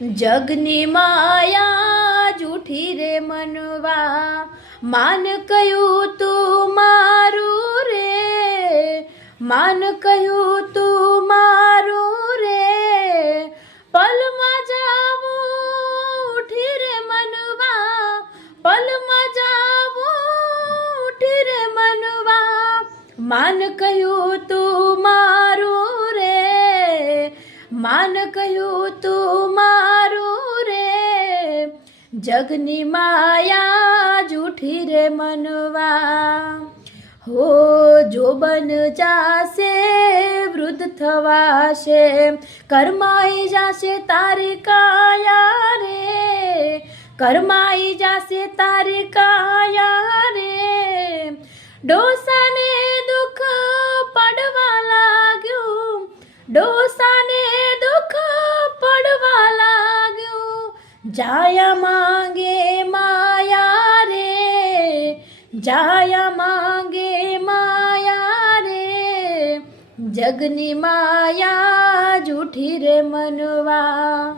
જગની માયા જૂઠી રે મનવા, માન કહ્યું તું મારું રે, માન કહ્યું તું મારું રે, પલમાં જાવું ઉઠી રે મનવા, પલમાં જાવું ઉઠી રે મનવા, માન કહ્યું તું મારું રે, માન કહ્યું તું મારું રે, જગની માયા જૂઠી રે મનવા. હો જોબન જાશે વૃદ્ધ થવાશે, કરમાઈ જાશે તારી કાયા રે, કરમાઈ જાશે તારી કાયા રે, ડોસાને દુઃખ પડવા લાગ્યું, ડોસાને દુઃખ પડવા લાગ્યું, જાયા માંગે માયા રે, જાયા માંગે માયા રે, જગની માયા જૂઠી રે મનવા.